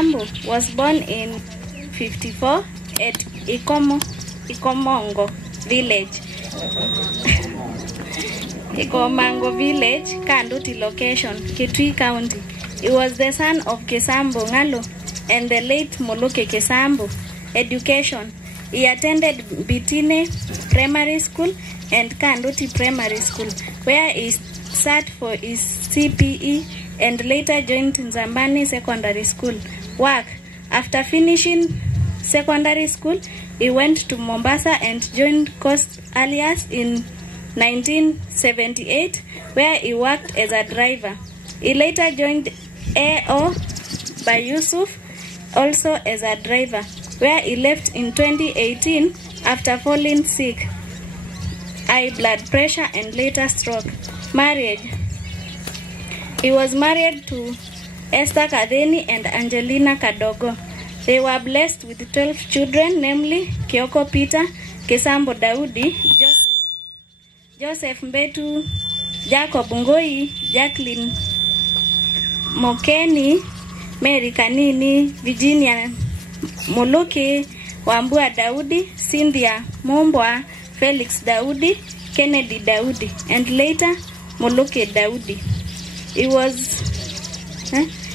Kesambu was born in 54 at Ikomongo village. Ikomango village, Kanduti location, Kitui County. He was the son of Kesambu Ngalo and the late Moloke Kesambu. Education. He attended Bitine Primary School and Kanduti Primary School, where he sat for his CPE and later joined Nzambani Secondary School. Work. After finishing secondary school, he went to Mombasa and joined Coast Alias in 1978, where he worked as a driver. He later joined AO by Yusuf, also as a driver, where he left in 2018 after falling sick, high blood pressure and later stroke. Marriage. He was married to Esther Kadeni and Angelina Kadogo. They were blessed with 12 children, namely Kioko Peter, Kesambu Daudi, Joseph Mbetu, Jacob Ngoi, Jacqueline Mokeni, Mary Kanini, Virginia Moloke, Wambua Daudi, Cynthia Mombwa, Felix Daudi, Kennedy Daudi, and later Moloke Daudi. He was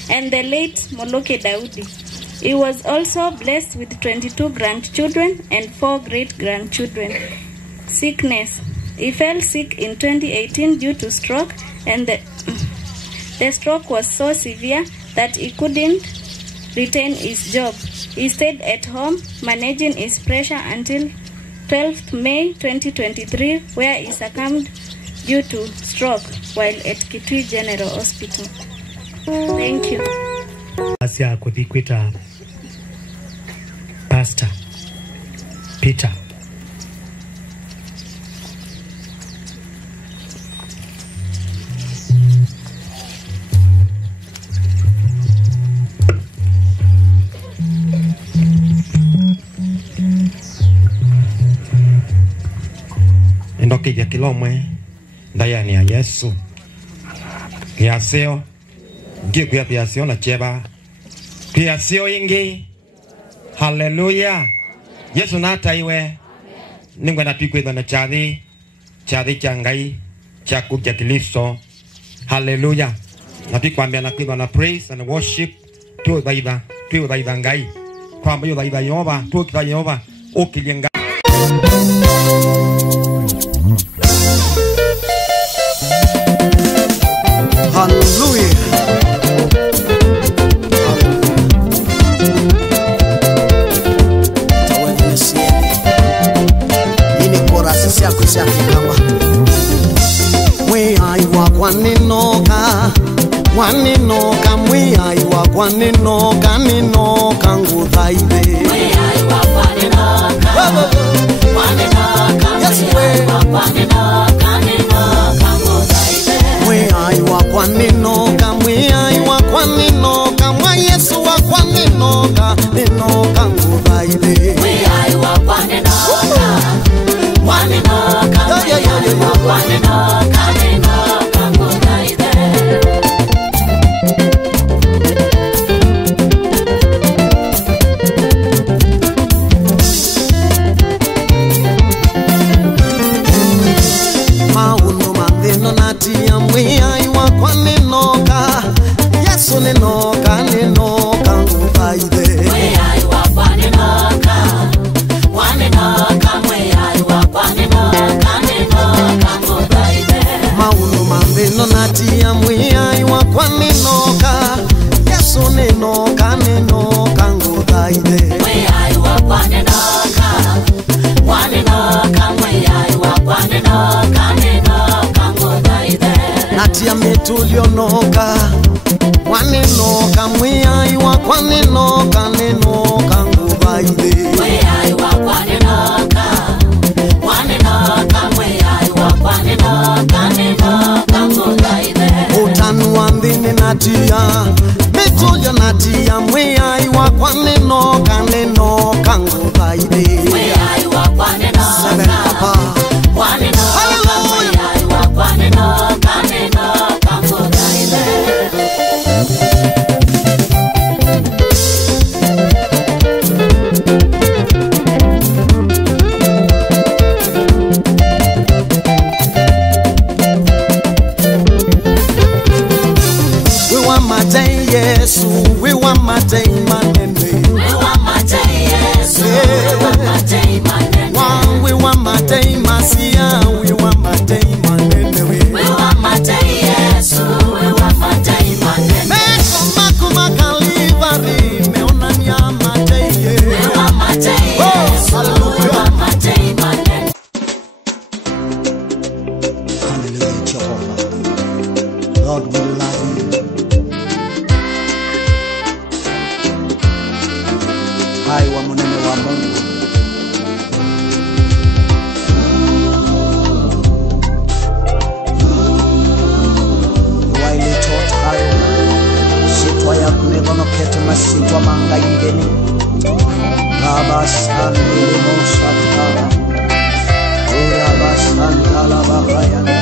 and the late Moloke Daudi. He was also blessed with 22 grandchildren and 4 great-grandchildren. Sickness. He fell sick in 2018 due to stroke, and the stroke was so severe that he couldn't retain his job. He stayed at home managing his pressure until 12th May 2023, where he succumbed due to stroke while at Kitui General Hospital. Thank you. Asia kuthikuita Pastor Peter. Ndoki ya kilomwe ndayani ya Yesu. Kiaseo Gikuya piasio na cheba. Piasio ingi. Hallelujah. Yesu nata iwe. Ningwe na tukweza na chadhi. Chadhi changai. Chaku kia kiliso. Hallelujah. Na tukwambia na kuiba na praise and worship. Tuwe baiba ngai. Kwa mbayo baiba yoba. Tuwe kita yoba. Okilienga. Hallelujah. Waninoka mwiyaiwa kwaninoka ninoka nguthaithe mwiyaiwa kwaninoka yes mwiyaiwa kwaninoka ninoka nguthaithe mwiyaiwa kwaninoka mwa Yesu wa kwaninoka ninoka nguthaithe mwiyaiwa kwaninoka mwiyaiwa kwaninoka ninoka nguthaithe. Ninoka nguthaithe mwiyaiwa kwaninoka mwiyaiwa ninoka nguthaithe maundu mathino natia mwiyaiwa kwaninoka Yesu ninoka nguthaithe mwiyaiwa kwaninoka mwiyaiwa ninoka nguthaithe natia mitulionoka Waninoka mwiyaiwa kwaninoka ninoka nguthaithe mwiyaiwa kwaninoka mwiyaiwa ninoka nguthaithe utanu wa nthini natia mitulio natia mwiyaiwa kwaninoka ninoka nguthaithe mwiyaiwa kwaninoka mwiyaiwa kwaninoka ninoka nguthaithe hai wa munene wa Mungu. Waile totayo sitwa ya kunegono kete masitwa manga ingeni Abasandele mosata Urabasantala bakayane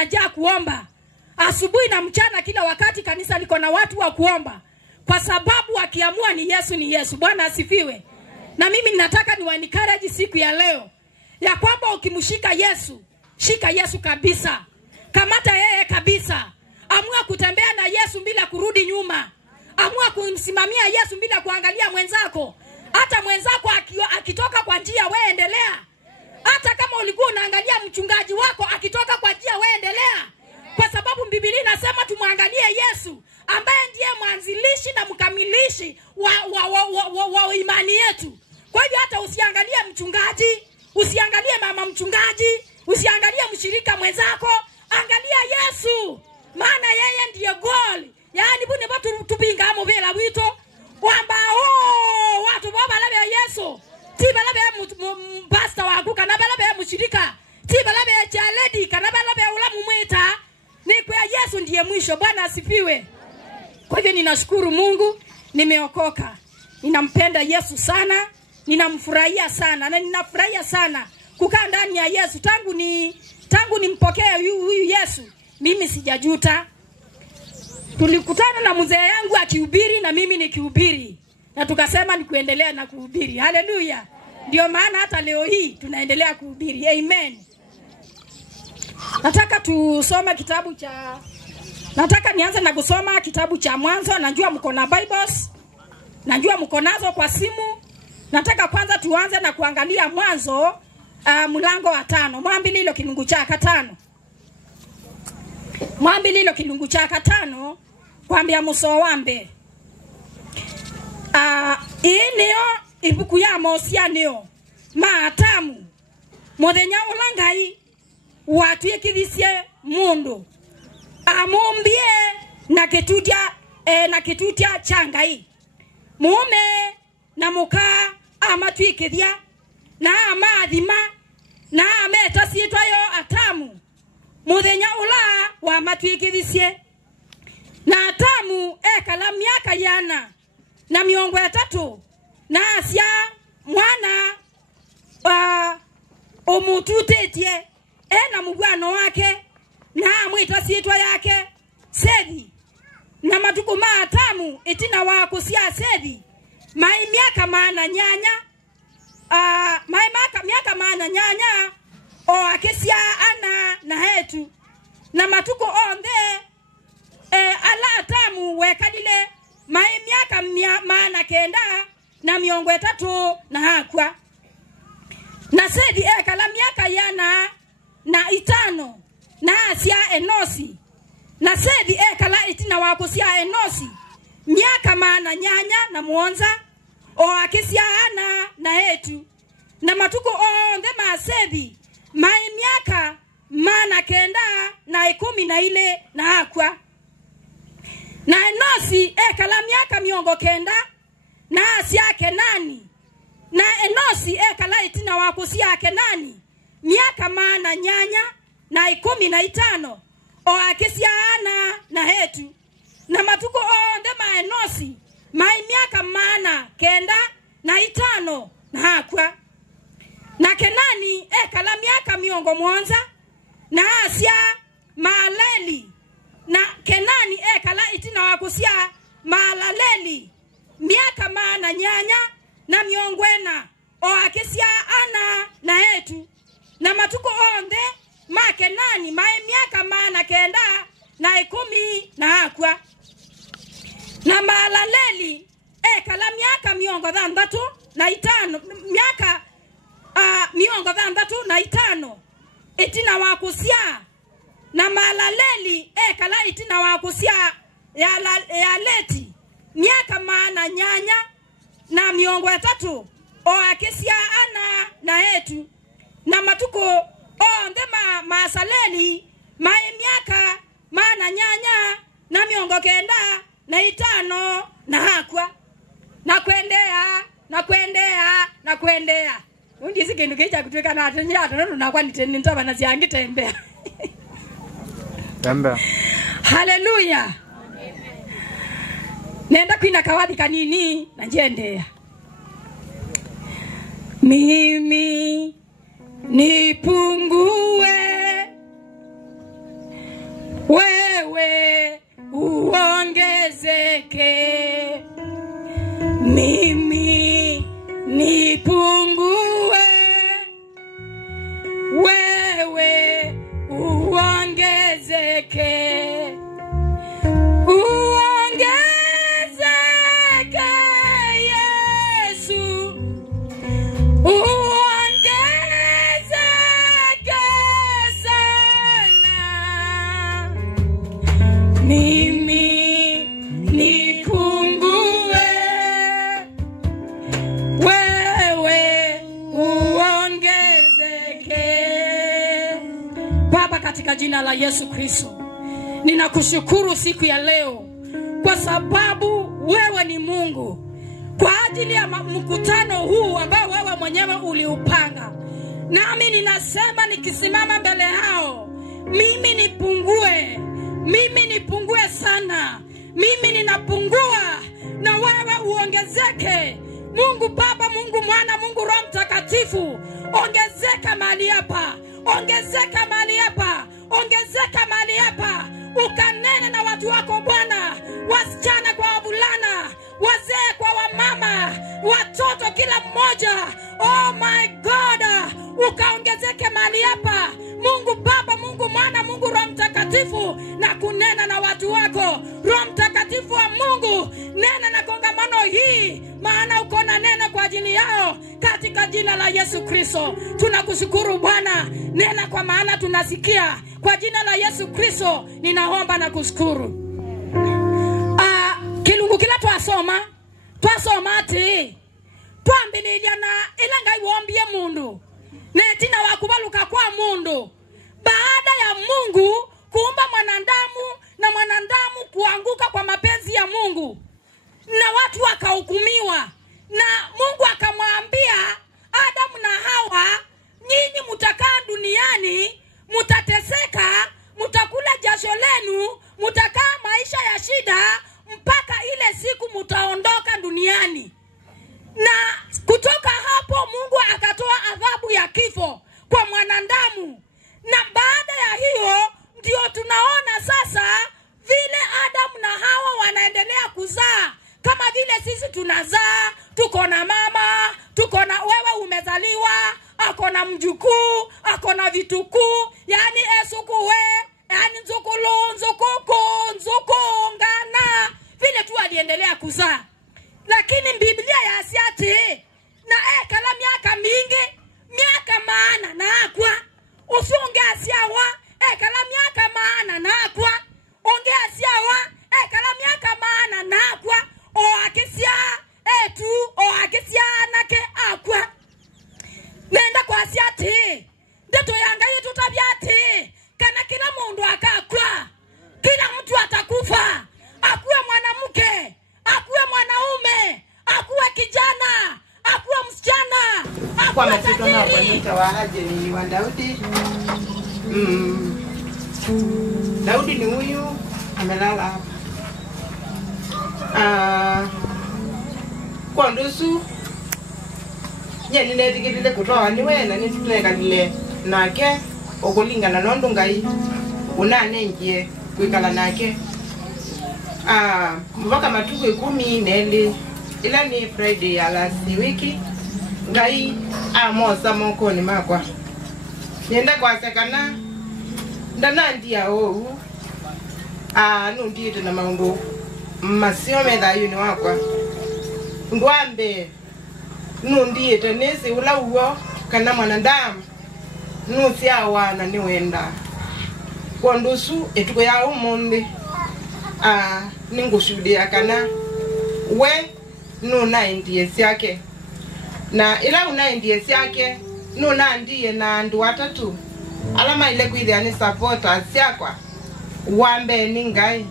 Najaa kuomba asubuhi na mchana, kila wakati kanisa liko na watu wa kuomba, kwa sababu akiamua ni Yesu ni Yesu. Bwana asifiwe. Na mimi ninataka niwaencourage siku ya leo ya kwamba ukimshika Yesu, shika Yesu kabisa, kamata yeye kabisa, amua kutembea na Yesu bila kurudi nyuma, amua kumsimamia Yesu bila kuangalia mwenzako. Hata mwenzako akitoka kwa njia, wewe endelea. Hata kama ulikuwa unaangalia mchungaji wako akitoka kwa njia, wewe endelea. Kwa sababu Biblia inasema tumwangalie Yesu ambaye ndiye mwanzilishi na mkamilishi wa imani yetu. Kwa hivyo hata usiangalie mchungaji, usiangalie mama mchungaji, usiangalie mshirika mwenzako, angalia Yesu. Maana yeye ndiye goal. Yaani bune batu tupinga mo vela wito kwamba watu baba labe Yesu. Tiba labe pastor wangu kana labe mshirika. Tiba labe chaledi kana labe ulamu mwita. Ni kwa Yesu ndiye mwisho. Bwana asifiwe. Kwa hivyo ninashukuru Mungu nimeokoka. Ninampenda Yesu sana, ninamfurahia sana na ninafurahia sana kukaa ndani ya Yesu. Tangu nimpokee huyu Yesu, mimi sijajuta. Tulikutana na mzee yangu akihubiri na mimi nikihubiri. Na tukasema ni kuendelea na kuhubiri. Haleluya. Ndio maana hata leo hii tunaendelea kuhubiri. Amen. Nataka nianze na kusoma kitabu cha Mwanzo. Najua mko na Bibles. Najua mko nazo kwa simu. Nataka kwanza tuanze na kuangalia Mwanzo mlango wa 5. Mwambie hilo kilungu chaka 5. Mwambie hilo kilungu chaka 5 kwambia musowambe. Ineo ibuku ya Mosia neo maatamu muthenya ulangai watu yekithisie mundu amumbie na kitutia changai mume na muka amatwikithia na amathima na ameta siitwayo atamu muthenya ula wa matwikithisie na atamu ekala miaka yana na miongo 3 na asia mwana omututetie na mugwano wake na amwita siitwa yake Sethi na matuko maatamu itina wako sia Sethi mai miaka maana nyanya miaka maana nyanya o akesia ana na hetu na matuko onde ala atamu wekalile mai miaka maana kenda na miongo 3 na hakwa na Sethi ekala miaka yana na 5 na asia Enosi na Sethi ekala itina wako sia Enosi miaka maana nyanya na muonza o akesia ana na hetu na matuko onde ma Sethi mai miaka maana kenda na 10 na hakwa na Enosi ekala miaka miongo 9 na asia Kenani na Enosi ekala itina wako sia Kenani miaka maana nyanya na 15 o akesia ana na hetu na matuko onde ma Enosi mai miaka maana 9 na 5 na hakwa na Kenani ekala miaka miongo 7 na asia Maalaleli na Kenani ekala itina wako sia Maalaleli miaka maana nyanya na miongo 4 o akesia ana na hetu na matuko onde ma Kenani mai miaka maana 9 na 10 na hakwa na Maalaleli ekala miaka miongo 6 na 5 miaka miongo 6 na 5 itina wako sia na Maalaleli ekala itina wako sia ya Leti miaka maana nyanya na miongo 3 o akesia ana na hetu na matuko onde Maasaleli mai miaka maana nyanya na miongo 9 na 5 na hakwa na kuendea undi sikindu kicha kutweka na atenya atono na kwa niteni ntaba na ziangi tembea tembea. Haleluya. Nenda kuina kawadi kanini na njendea mimi nipungue wewe uongezeke mimi nipungue wewe uongezeke uongezeke la Yesu Kristo. Ninakushukuru siku ya leo kwa sababu wewe ni Mungu, kwa ajili ya mkutano huu ambao wewe mwenyewe uliupanga. Nami ninasema nikisimama mbele hao, mimi nipungue sana. Mimi ninapungua na wewe uongezeke. Mungu Baba, Mungu Mwana, Mungu Roho Mtakatifu, ongezeka mahali hapa. Ongezeka mahali hapa. Ongezeka mahali hapa. Ukanene na watu wako Bwana, wasichana kwa wavulana, wazee kwa wamama, watoto kila mmoja. Oh my God, ukaongezeke mahali hapa. Mungu Baba, Mungu Mwana, Mungu Roho Mtakatifu, na kunena na watu wako. Roho Mtakatifu wa Mungu, nena na kongamano hii, maana uko na neno kwa ajili yao, katika jina la Yesu Kristo. Tunakushukuru Bwana, nena kwa maana tunasikia. Kwa jina la Yesu Kristo ninaomba na kushukuru. Kilungu kila twasoma ati twambililia na ilanga iwombie mundu netina wakubaluka kwa mundu. Baada ya Mungu kuumba mwanadamu na mwanadamu kuanguka kwa mapenzi ya Mungu, na watu wakahukumiwa, na Mungu akamwambia Adamu na Hawa, nyinyi mutakaa duniani, mutateseka, mutakula jasho lenu, mutakaa maisha ya shida mpaka ile siku mutaondoka duniani. Na kutoka hapo Mungu akatoa adhabu ya kifo kwa mwanadamu. Na baada ya hiyo ndio tunaona sasa vile Adamu na Hawa wanaendelea kuzaa, kama vile sisi tunazaa. Tuko na mama, tuko na wewe umezaliwa, ako na mjukuu, ako na vitukuu, yani esukuwe, yani nzukulu, nzukuku, nzukungana, vile tu aliendelea kuzaa. Lakini Biblia ya asiati na kala miaka mingi, miaka maana na akwa usunge asiawa, kala miaka maana na akwa onge asiawa, kala miaka maana na akwa o akisia etu o akisia nake akwa. Nenda kwa asiati ndeto yanga yetu tabiati, kana kila mundu akakwa, kila mtu atakufa, akuwe mwanamke, akuwe mwanaume, akuwe kijana, akuwe msichana, kwa matendo na wanita wa Hajiri wa Daudi. Daudi ni huyu amelala hapa. Kwa ndusu nyeni netikitile kutoa niwe na nituleka nile nake okulingana nondo ngai unanengie kuikala nake. Mpaka matuku 10 neli ila ni Friday ya last wiki ngai amosa mokoni makwa nenda kwa sekana ndana ndia o nundite na maundu masio metha yuni wakwa ndwambe nundite nesi ula uo kana mwanadamu nusia wana ni wenda kwa ndusu etuko ya umundi ningushudia kana we nuna ndiye yake na ila una ndiye yake nuna ndiye na andu watatu alama ile kuithia ni supporters yakwa wambe ni ngai.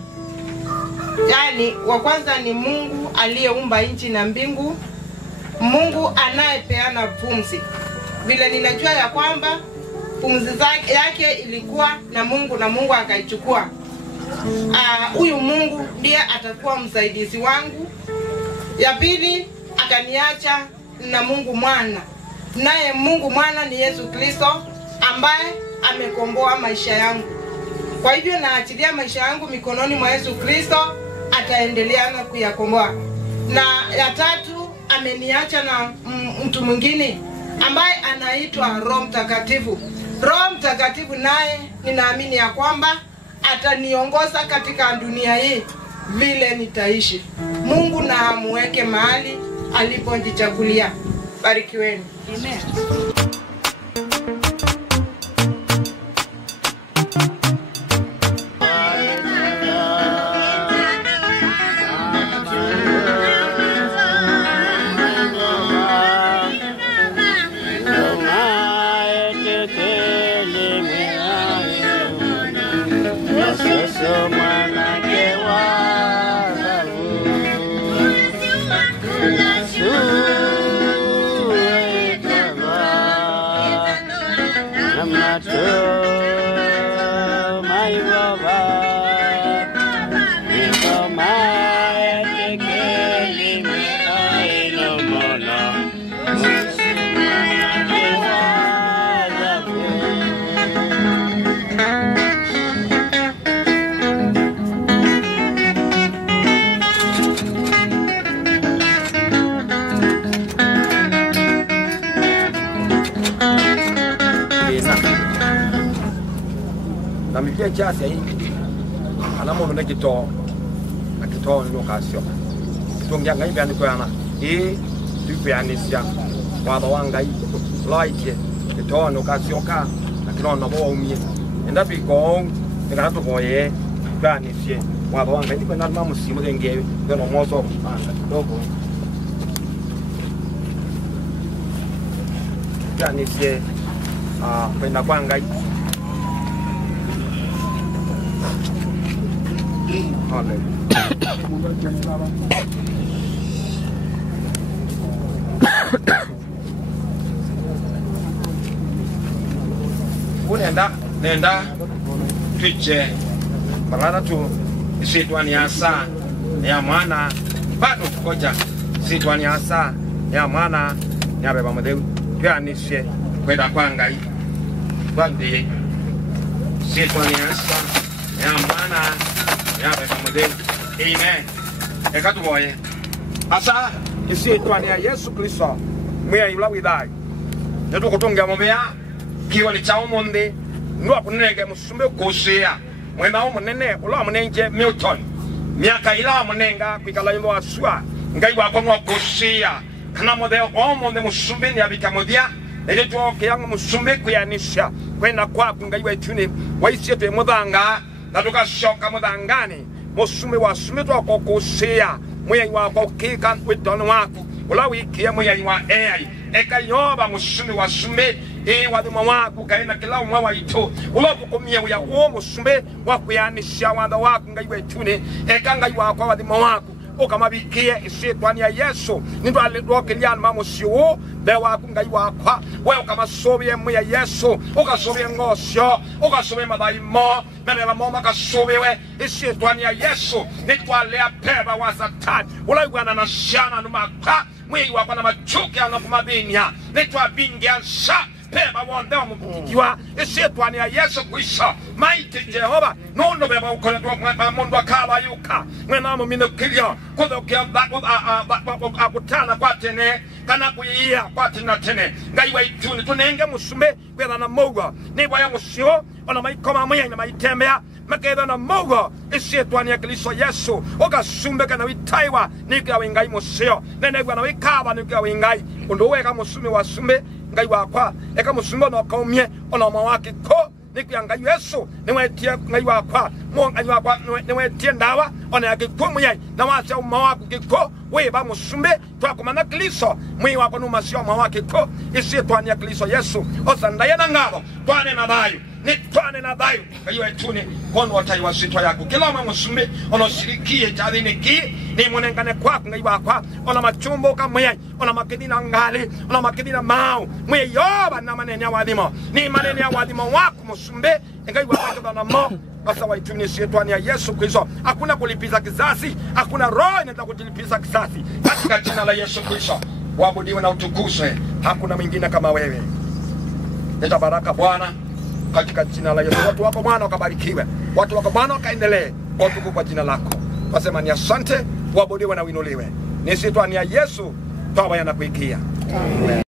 Yani wa kwanza ni Mungu aliyeumba nchi na mbingu, Mungu anayepeana pumzi. Vile ninajua ya kwamba pumzi yake ilikuwa na Mungu akaichukua. Huyu Mungu ndiye atakuwa msaidizi wangu. Ya pili akaniacha na Mungu Mwana. Naye Mungu Mwana ni Yesu Kristo ambaye amekomboa maisha yangu. Kwa hivyo naachilia maisha yangu mikononi mwa Yesu Kristo, ataendelea na kuyakomboa. Na ya tatu ameniacha na mtu mwingine ambaye anaitwa Roho Mtakatifu. Roho Mtakatifu naye ninaamini ya kwamba ataniongoza katika dunia hii vile nitaishi. Mungu na amuweke mahali alipojichagulia. Barikiweni. Amen. na mipia chasi hii ana mono na kito ni lokasio kitongia ngai bya niko yana tupeanisia watho wangai like kito no kasio ka na kino no bo umie enda biko ngara to boye banisie watho wangai niko na mama musimu ngewe no mozo dogo banisie kwenda kwa ngai. Nenda tuiche barara tu sitwani asa ya mwana bado tukoja sitwani asa ya mwana ya baba modeu tuanishe kwenda kwa ngai bande sitwani asa ya mwana ya baba modeu. Amen. Ekatu boye asa sitwani ya Yesu Kristo mwe yula widai neto kutonga mombea kiwa ni chao monde ndo akunenge musumbe kushia mwenda omunene ulo munenje Milton miaka ila munenga kwikala yimbo aswa ngai wako ngo kushia kana mode omonde musumbe ni abikamodia ele twoke yangu musumbe kuyanisha kwenda kwa ngai wetuni waisie te mudanga na tukashoka mudangani musumbe wasume twako kushia mwe wako kika witono wako ula wiki ya mwe wa AI eka yoba musumbe wasume waduma wako kaina kila umwa waito ulopo kumia uya uomo sumbe wako yanisha wanda wako ngai wetune eka ngai wako waduma wako ukamabikie isitwani ya Yesu nindo alidokiliana mamusio be wako ngai wako wewe kama sobe mu ya Yesu ukasobe ngosyo ukasobe madaimo mena mama kasobe we isitwani ya Yesu nitwalea peba wa Satani ulaigwana na shana numaka mwe wako na machuki anakumabinya nitwabingia sha peba wonde omukiwa esitwani ya Yesu Kristo maite Jehova nondo beba ukole to mundu akaba yuka mwena mu minokilio kodokya akutana kwatene kana kuyiya kwatina tene ngai waituni tunenge musume kwela na mogo ne baya musio ona maikoma mwe na maitembea makeda na mogo esitwani ya Kristo Yesu okasumbe kana witaiwa nikya wingai musio nene bwana wikaba nikya wingai undoweka musume wasumbe ngai wakwa eka musumba no kaumye ona mawake ko nikuyanga Yesu niwetie ngai wakwa mo ngai wakwa niwetie ndawa ona yake kumu yai na wacha mawako kiko we ba musumbe twakomana Kristo mwi wako no masio mawake ko isitwani ya Kristo Yesu osandaya na ngabo twane na dayo nitwane na dayo kayo etune kono watai wasitwa yako kila mwa musumbe ona shirikie jadini ki ni monengane kwa ngai wakwa ona machumbo kama yai ona makedina ngale ona makedina mau mwe yoba na manene ya wadimo ni manene ya wadimo wako musumbe ngai wakwa na mo basa waituni sitwani ya Yesu Kristo hakuna kulipiza kisasi hakuna roho inataka kulipiza kisasi katika jina la Yesu Kristo waabudiwe na utukuzwe hakuna mwingine kama wewe nenda baraka Bwana katika jina la Yesu watu wako Bwana wakabarikiwe watu wako Bwana wakaendelee kwa kwa jina lako wasema ni asante waabudiwe na uinuliwe ni sitwani ya Yesu toba yanakuikia amen.